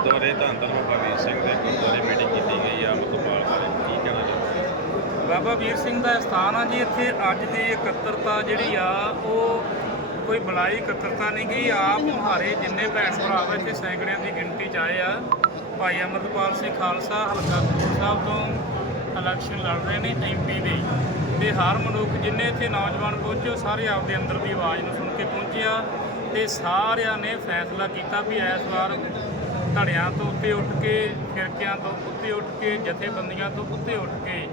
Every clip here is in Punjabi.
ਗੁਰਦੁਆਰੇ ਧੰਨ ਧੰਨ ਬਾਬਾ ਵੀਰ ਸਿੰਘ ਦੇ ਗੁਰਦੁਆਰੇ ਮੀਟਿੰਗ ਕੀਤੀ ਗਈ ਆ ਅਮਰਤਪਾਲ ਬਾਰੇ। ਕੀ ਕਹਿਣਾ ਚਾਹੁੰਦੇ ਬਾਬਾ ਵੀਰ ਸਿੰਘ ਦਾ ਸਥਾਨ ਆ ਜੀ, ਇੱਥੇ ਅੱਜ ਦੀ ਇਕੱਤਰਤਾ ਜਿਹੜੀ ਆ, ਉਹ ਕੋਈ ਬੁਲਾਈ ਇਕੱਤਰਤਾ ਨਹੀਂ ਗਈ। ਆਪ ਮੁਹਾਰੇ ਜਿੰਨੇ ਭੈਣ ਭਰਾ ਵਾ ਇੱਥੇ ਸੈਂਕੜਿਆਂ ਦੀ ਗਿਣਤੀ 'ਚ ਆਏ ਆ। ਭਾਈ ਅਮਰਪਾਲ ਸਿੰਘ ਖਾਲਸਾ ਹਲਕਾ ਕਪੂਰ ਸਾਹਿਬ ਤੋਂ ਇਲੈਕਸ਼ਨ ਲੜ ਰਹੇ ਨੇ ਐਮਪੀ ਦੇ। ਤੇ ਹਰ ਮਨੁੱਖ ਜਿੰਨੇ ਇੱਥੇ ਨੌਜਵਾਨ ਪਹੁੰਚੇ, ਉਹ ਸਾਰੇ ਆਪਦੇ ਅੰਦਰ ਦੀ ਆਵਾਜ਼ ਨੂੰ ਸੁਣ ਕੇ ਪਹੁੰਚਿਆ ਤੇ ਸਾਰਿਆਂ ਨੇ ਫੈਸਲਾ ਕੀਤਾ ਵੀ ਇਸ ਵਾਰ ਧੜਿਆਂ ਤੋਂ ਉੱਤੇ ਉੱਠ ਕੇ ਫਿਰਕਿਆਂ ਤੋਂ ਉੱਤੇ ਉੱਠ ਕੇ ਜਥੇਬੰਦੀਆਂ ਤੋਂ ਉੱਤੇ ਉੱਠ ਕੇ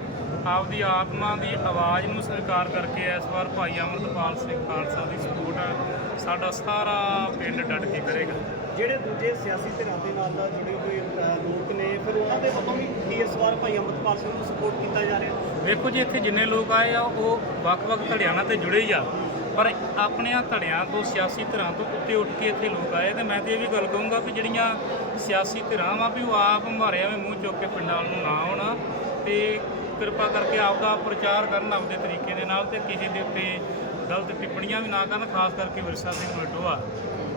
ਆਪਦੀ ਆਤਮਾ ਦੀ ਆਵਾਜ਼ ਨੂੰ ਸਵੀਕਾਰ ਕਰਕੇ ਇਸ ਵਾਰ ਭਾਈ ਅਮਰਤਪਾਲ ਸਿੰਘ ਖਾਲਸਾ ਦੀ ਸਪੋਰਟ ਸਾਡਾ ਸਾਰਾ ਪਿੰਡ ਡਟ ਕੇ ਕਰੇਗਾ। ਜਿਹੜੇ ਦੂਜੇ ਸਿਆਸੀ ਧਿਰਾਂ ਦੇ ਨਾਲ ਜੁੜੇ ਹੋਏ ਲੋਕ ਨੇ ਫਿਰ ਉਹਨਾਂ ਦੇ ਵੱਲੋਂ ਵੀ ਕੀ ਇਸ ਵਾਰ ਭਾਈ ਅੰਮ੍ਰਿਤਪਾਲ ਸਿੰਘ ਨੂੰ ਸਪੋਰਟ ਕੀਤਾ ਜਾ ਰਿਹਾ? ਵੇਖੋ ਜੀ ਇੱਥੇ ਜਿੰਨੇ ਲੋਕ ਆਏ ਆ ਉਹ ਵੱਖ-ਵੱਖ ਧੜਿਆਂ ਨਾਲ ਤੇ ਜੁੜੇ ਹੀ ਆ। ਪਰ ਆਪਣਿਆਂ ਧੜਿਆਂ ਤੋਂ, ਸਿਆਸੀ ਧਿਰਾਂ ਤੋਂ ਉੱਤੇ ਉੱਠ ਕੇ ਇੱਥੇ ਲੋਕ ਆਏ ਤੇ ਮੈਂ ਤੇ ਇਹ ਵੀ ਗੱਲ ਕਹੂੰਗਾ ਵੀ ਜਿਹੜੀਆਂ ਸਿਆਸੀ ਧਿਰਾਂ ਵਾ ਵੀ ਉਹ ਆਪ ਮਾਰੇ ਐਵੇਂ ਮੂੰਹ ਚੁੱਕ ਕੇ ਪਿੰਡਾਂ ਨੂੰ ਨਾ ਆਉਣਾ ਤੇ ਕਿਰਪਾ ਕਰਕੇ ਆਪਦਾ ਪ੍ਰਚਾਰ ਕਰਨ ਆਪਦੇ ਤਰੀਕੇ ਦੇ ਨਾਲ ਤੇ ਕਿਸੇ ਦੇ ਉੱਤੇ ਗਲਤ ਟਿੱਪਣੀਆਂ ਵੀ ਨਾ ਕਰਨ, ਖਾਸ ਕਰਕੇ ਵਿਰਸਾ ਸਿੰਘ ਲੱਡੋ ਆ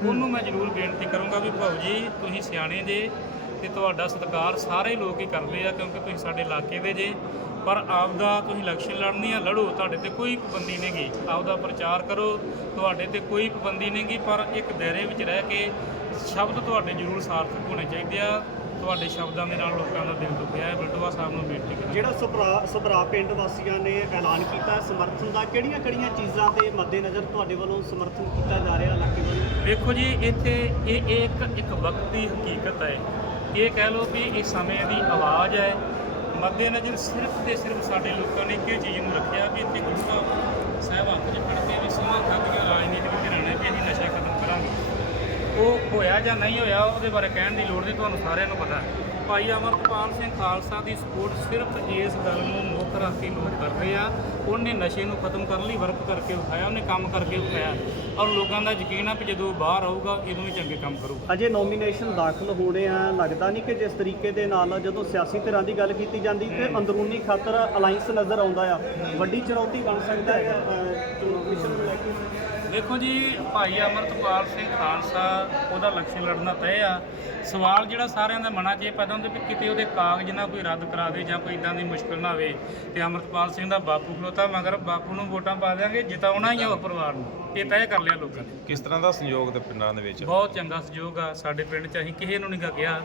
ਉਹਨੂੰ ਮੈਂ ਜ਼ਰੂਰ ਬੇਨਤੀ ਕਰੂੰਗਾ ਵੀ ਭਾਊ ਜੀ, ਤੁਸੀਂ ਸਿਆਣੇ ਜੇ ਤੇ ਤੁਹਾਡਾ ਸਤਿਕਾਰ ਸਾਰੇ ਲੋਕ ਹੀ ਕਰਦੇ ਆ ਕਿਉਂਕਿ ਤੁਸੀਂ ਸਾਡੇ ਇਲਾਕੇ ਦੇ ਜੇ। ਪਰ ਆਪਦਾ ਤੁਸੀਂ ਇਲੈਕਸ਼ਨ ਲੜਨੀ ਆ ਲੜੋ। ਤੁਹਾਡੇ ਤੇ ਕੋਈ ਪਾਬੰਦੀ ਨਹੀਂਗੀ ਆਪਦਾ ਪ੍ਰਚਾਰ ਕਰੋ। ਤੁਹਾਡੇ ਤੇ ਕੋਈ ਪਾਬੰਦੀ ਨਹੀਂਗੀ ਪਰ ਇੱਕ ਦਾਇਰੇ ਵਿੱਚ ਰਹਿ ਕੇ ਸ਼ਬਦ ਤੁਹਾਡੇ ਜ਼ਰੂਰ ਸਾਰਥਕ ਹੋਣੇ ਚਾਹੀਦੇ ਆ। ਤੁਹਾਡੇ ਸ਼ਬਦਾਂ ਦੇ ਨਾਲ ਲੋਕਾਂ ਦਾ ਦਿਲ ਦੁਖਿਆ ਹੈ। ਬਲਟੋਆ ਸਾਹਿਬ ਨੂੰ ਬੇਨਤੀ ਕਰਾਂਗਾ। ਜਿਹੜਾ ਸਭਰਾ ਸਭਰਾ ਪਿੰਡ ਵਾਸੀਆਂ ਨੇ ਐਲਾਨ ਕੀਤਾ ਸਮਰਥਨ ਦਾ ਕਿਹੜੀਆਂ ਕਿਹੜੀਆਂ ਚੀਜ਼ਾਂ ਦੇ ਮੱਦੇਨਜ਼ਰ ਤੁਹਾਡੇ ਵੱਲੋਂ ਸਮਰਥਨ ਕੀਤਾ ਜਾ ਰਿਹਾ ਇਲਾਕੇ ਵੱਲੋਂ? ਵੇਖੋ ਜੀ ਇੱਥੇ ਇਹ ਇਹ ਇੱਕ ਇੱਕ ਵਕਤ ਦੀ ਹਕੀਕਤ ਹੈ। ਇਹ ਕਹਿ ਲਓ ਵੀ ਇਹ ਸਮੇਂ ਦੀ ਆਵਾਜ਼ ਹੈ। ਮੱਦੇਨਜ਼ਰ ਸਿਰਫ ਤੇ ਸਿਰਫ ਸਾਡੇ ਲੋਕਾਂ ਨੇ ਇੱਕ ਚੀਜ਼ ਨੂੰ ਰੱਖਿਆ ਵੀ ਇੱਥੇ ਗੁਰੂ ਸਾਹਿਬ ਸਾਹਿਬ ਹੱਥ 'ਚ ਫੜ ਕੇ ਵੀ ਸਮਾਂ ਖਾਦੀਆਂ ਰਾਜਨੀਤਿਕ ਧਿਰਾਂ ਨੇ ਵੀ ਅਸੀਂ ਨਸ਼ਾ ਖਤਮ ਕਰਾਂਗੇ ਉਹ ਹੋਇਆ ਜਾਂ ਨਹੀਂ ਹੋਇਆ ਉਹਦੇ ਬਾਰੇ ਕਹਿਣ ਦੀ ਲੋੜ ਨਹੀਂ ਤੁਹਾਨੂੰ ਸਾਰਿਆਂ ਨੂੰ ਪਤਾ ਹੈ। ਭਾਈ ਅਮਰਪਾਲ ਸਿੰਘ ਖਾਲਸਾ ਦੀ ਸਪੋਰਟ ਸਿਰਫ ਇਸ ਗੱਲ ਨੂੰ ਮੁੱਖ ਰੱਖ ਕੇ ਲੋਕ ਕਰ ਰਹੇ ਆ। ਉਹਨੇ ਨਸ਼ੇ ਨੂੰ ਖਤਮ ਕਰਨ ਲਈ ਵਰਕ ਕਰਕੇ ਵਿਖਾਇਆ ਉਹਨੇ ਕੰਮ ਕਰਕੇ ਵਿਖਾਇਆ ਔਰ ਲੋਕਾਂ ਦਾ ਯਕੀਨ ਆ ਵੀ ਜਦੋਂ ਬਾਹਰ ਆਊਗਾ ਇਹਨੂੰ ਵੀ ਚੰਗੇ ਕੰਮ ਕਰੂਗਾ। ਅਜੇ ਨੋਮੀਨੇਸ਼ਨ ਦਾਖਲ ਹੋਣੇ ਆ। ਲੱਗਦਾ ਨਹੀਂ ਕਿ ਜਿਸ ਤਰੀਕੇ ਦੇ ਨਾਲ ਜਦੋਂ ਸਿਆਸੀ ਧਿਰਾਂ ਦੀ ਗੱਲ ਕੀਤੀ ਜਾਂਦੀ ਤੇ ਅੰਦਰੂਨੀ ਖਾਤਰ ਅਲਾਈਅੰਸ ਨਜ਼ਰ ਆਉਂਦਾ ਆ। ਵੱਡੀ ਚੁਣੌਤੀ ਬਣ ਸਕਦਾ ਹੈ ਚੋਣ ਕਮਿਸ਼ਨ ਨੂੰ ਲੈ ਕੇ। ਦੇਖੋ ਜੀ ਭਾਈ ਅਮਰਤਪਾਲ ਸਿੰਘ ਖਾਲਸਾ ਉਹਦਾ ਲਕਸ਼ਯ ਲੜਨਾ ਤੈਅ ਆ। ਸਵਾਲ ਜਿਹੜਾ ਸਾਰਿਆਂ ਦੇ ਮਨਾਂ 'ਚ ਇਹ ਪੈਦਾ ਹੁੰਦਾ ਵੀ ਕਿਤੇ ਉਹਦੇ ਕਾਗਜ਼ ਨਾ ਕੋਈ ਰੱਦ ਕਰਾ ਦੇ ਜਾਂ ਕੋਈ ਇਦਾਂ ਦੀ ਮੁਸ਼ਕਲ ਨਾ ਆਵੇ ਤੇ ਅਮਰਤਪਾਲ ਸਿੰਘ ਦਾ ਬਾਪੂ ਖਲੋਤਾ ਮਗਰ ਬਾਪੂ ਨੂੰ ਵੋਟਾਂ ਪਾ ਦਿਆਂਗੇ ਜਿਤਾਉਣਾ ਹੀ ਆ ਉਹ ਪਰਿਵਾਰ ਨੂੰ। ਇਹ ਤੈਅ ਕਰ ਲਿਆ ਲੋਕਾਂ ਨੇ। ਕਿਸ ਤਰ੍ਹਾਂ ਦਾ ਸੰਯੋਗ ਦੇ ਪਿੰਡਾਂ ਦੇ ਵਿੱਚ? ਬਹੁਤ ਚੰਗਾ ਸਹਿਯੋਗ ਆ। ਸਾਡੇ ਪਿੰਡ 'ਚ ਅਸੀਂ ਕਿਸੇ ਨੂੰ ਨਹੀਂ ਗਾ ਕਿਹਾ।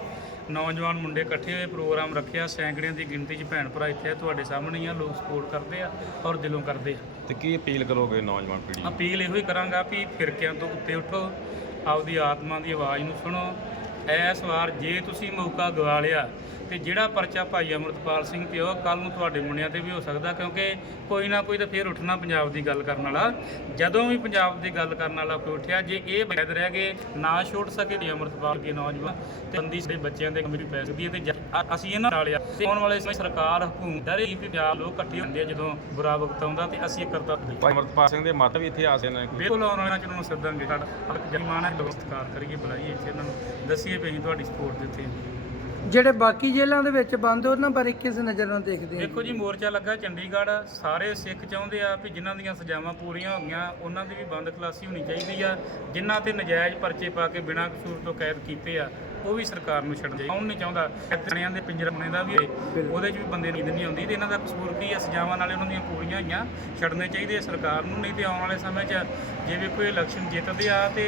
ਨੌਜਵਾਨ ਮੁੰਡੇ ਇਕੱਠੇ ਹੋਏ ਪ੍ਰੋਗਰਾਮ ਰੱਖਿਆ। ਸੈਂਕੜਿਆਂ ਦੀ ਗਿਣਤੀ 'ਚ ਭੈਣ ਭਰਾ ਇੱਥੇ ਆ ਤੁਹਾਡੇ ਸਾਹਮਣੇ ਹੀ ਆ ਲੋਕ ਸਪੋਰਟ ਕਰਦੇ ਆ ਔਰ ਦਿਲੋਂ ਕਰਦੇ ਆ। ਤੇ ਕੀ ਅਪੀਲ ਕਰੋਗੇ ਨੌਜਵਾਨ ਪੀੜ੍ਹੀ ਨੂੰ? ਅਪੀਲ ਇਹੋ ਹੀ ਕਰਾਂਗਾ ਵੀ ਫਿਰਕਿਆਂ ਤੋਂ ਉੱਤੇ ਉੱਠੋ ਆਪਦੀ ਆਤਮਾ ਦੀ ਆਵਾਜ਼ ਨੂੰ ਸੁਣੋ। ਇਸ ਵਾਰ ਜੇ ਤੁਸੀਂ ਮੌਕਾ ਗਵਾ ਲਿਆ ਤੇ ਜਿਹੜਾ ਪਰਚਾ ਭਾਈ ਅਮਰਤਪਾਲ ਸਿੰਘ ਤੇ ਉਹ ਕੱਲ ਨੂੰ ਤੁਹਾਡੇ ਮੁੰਡਿਆਂ ਤੇ ਵੀ ਹੋ ਸਕਦਾ ਕਿਉਂਕਿ ਕੋਈ ਨਾ ਕੋਈ ਤਾਂ ਫੇਰ ਉੱਠਣਾ ਪੰਜਾਬ ਦੀ ਗੱਲ ਕਰਨ ਵਾਲਾ। ਜਦੋਂ ਵੀ ਪੰਜਾਬ ਦੀ ਗੱਲ ਕਰਨ ਵਾਲਾ ਕੋਈ ਉੱਠਿਆ ਜੇ ਇਹ ਬੈਦ ਰਹਿ ਗਏ ਨਾ ਛੋੜ ਸਕੇ ਤੇ ਅਮਰਤਪਾਲ ਦੇ ਨੌਜਵਾਨ ਤੇ ਬੰਦੀ ਸਾਡੇ ਬੱਚਿਆਂ ਦੇ ਕਮਰੀ ਪੈ ਸਕਦੀ ਹੈ ਤੇ ਜ- ਅਸੀਂ ਇਹਨਾਂ ਨਾਲ ਆ। ਤੇ ਆਉਣ ਵਾਲੇ ਸਮੇਂ ਸਰਕਾਰ ਹਕੂਮਤ ਡਰੇ ਵੀ ਪੰਜਾਬ ਲੋਕ ਇਕੱਠੇ ਹੁੰਦੇ ਆ ਜਦੋਂ ਬੁਰਾ ਵਕਤ ਆਉਂਦਾ ਤੇ ਅਸੀਂ ਕਰਤਾ ਭਾਈ ਅਮਰਤਪਾਲ ਸਿੰਘ ਦੇ ਮਾਤਾ ਵੀ ਇੱਥੇ ਆ ਸਕਦੇ ਨੇ ਬਿਲਕੁਲ ਉਹਨਾਂ ਨੂੰ ਸੱਦਾਂਗੇ। ਸਾਡਾ ਜਨਮਾਨਾ ਸਤਿਕਾਰ ਕਰੀਏ ਬੁਲਾਈਏ ਇੱਥੇ ਇਹਨਾਂ ਨੂੰ ਦੱਸੀਏ ਵੀ ਅਸੀਂ ਤੁਹਾਡੀ ਸਪੋਰਟ ਦਿੱਤੇ ਜਿਹੜੇ ਬਾਕੀ ਜੇਲ੍ਹਾਂ ਦੇ ਵਿੱਚ ਬੰਦ, ਉਹਨਾਂ ਬਾਰੇ ਕਿਸ ਨਜ਼ਰ ਨਾਲ ਦੇਖਦੇ ਆ ਦੇਖੋ ਜੀ, ਮੋਰਚਾ ਲੱਗਾ ਚੰਡੀਗੜ੍ਹ, ਸਾਰੇ ਸਿੱਖ ਚਾਹੁੰਦੇ ਆ ਵੀ ਜਿਨ੍ਹਾਂ ਦੀਆਂ ਸਜ਼ਾਵਾਂ ਪੂਰੀਆਂ ਹੋ ਗਈਆਂ, ਉਹਨਾਂ ਦੀ ਵੀ ਬੰਦ ਖਲਾਸੀ ਹੋਣੀ ਚਾਹੀਦੀ ਆ। ਜਿਨ੍ਹਾਂ ਤੇ ਨਜਾਇਜ਼ ਪਰਚੇ ਪਾ ਕੇ ਬਿਨਾਂ ਕਸੂਰ ਤੋਂ ਕੈਦ ਕੀਤੇ ਆ, ਉਹ ਵੀ ਸਰਕਾਰ ਨੂੰ ਛੱਡ ਦੇ ਕੌਣ ਨਹੀਂ ਚਾਹੁੰਦਾ? ਜਣਿਆਂ ਦੇ ਪਿੰਜਰੇ ਦਾ ਵੀ, ਉਹਦੇ 'ਚ ਵੀ ਬੰਦੇ ਨੀਂਦ ਨਹੀਂ ਆਉਂਦੀ ਤੇ ਇਹਨਾਂ ਦਾ ਕਸੂਰ ਕੀ ਆ? ਸਜ਼ਾਵਾਂ ਨਾਲੇ ਉਹਨਾਂ ਦੀਆਂ ਪੂਰੀਆਂ ਹੋਈਆਂ, ਛੱਡਣੇ ਚਾਹੀਦੇ ਆ ਸਰਕਾਰ ਨੂੰ, ਨਹੀਂ ਤੇ ਆਉਣ ਵਾਲੇ ਸਮੇਂ 'ਚ ਜੇ ਵੀ ਕੋਈ ਇਲੈਕਸ਼ਨ ਜਿੱਤਦੇ ਆ ਤੇ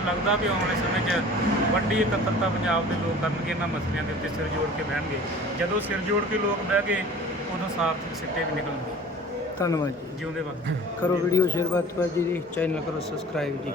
ਮੈਨੂੰ ਲੱਗਦਾ ਵੀ ਆਉਣ ਵਾਲੇ ਸਮੇਂ 'ਚ ਵੱਡੀ ਇਕੱਤਰਤਾ ਪੰਜਾਬ ਦੇ ਲੋਕ ਕਰਨਗੇ ਇਹਨਾਂ ਮਸਲਿਆਂ ਦੇ ਉੱਤੇ ਸਿਰ ਜੋੜ ਕੇ ਬਹਿਣਗੇ। ਜਦੋਂ ਸਿਰ ਜੋੜ ਕੇ ਲੋਕ ਬਹਿ ਗਏ ਉਦੋਂ ਸਾਰਥਕ ਸਿੱਟੇ ਵੀ ਨਿਕਲਣਗੇ। ਧੰਨਵਾਦ ਜੀ। ਜਿਉਂਦੇ ਵਕਤ। ਕਰੋ ਵੀਡੀਓ ਸ਼ੇਅਰ ਵੱਧ ਤੋਂ ਵੱਧ ਜੀ ਚੈਨਲ ਕਰੋ ਸਬਸਕ੍ਰਾਈਬ ਜੀ।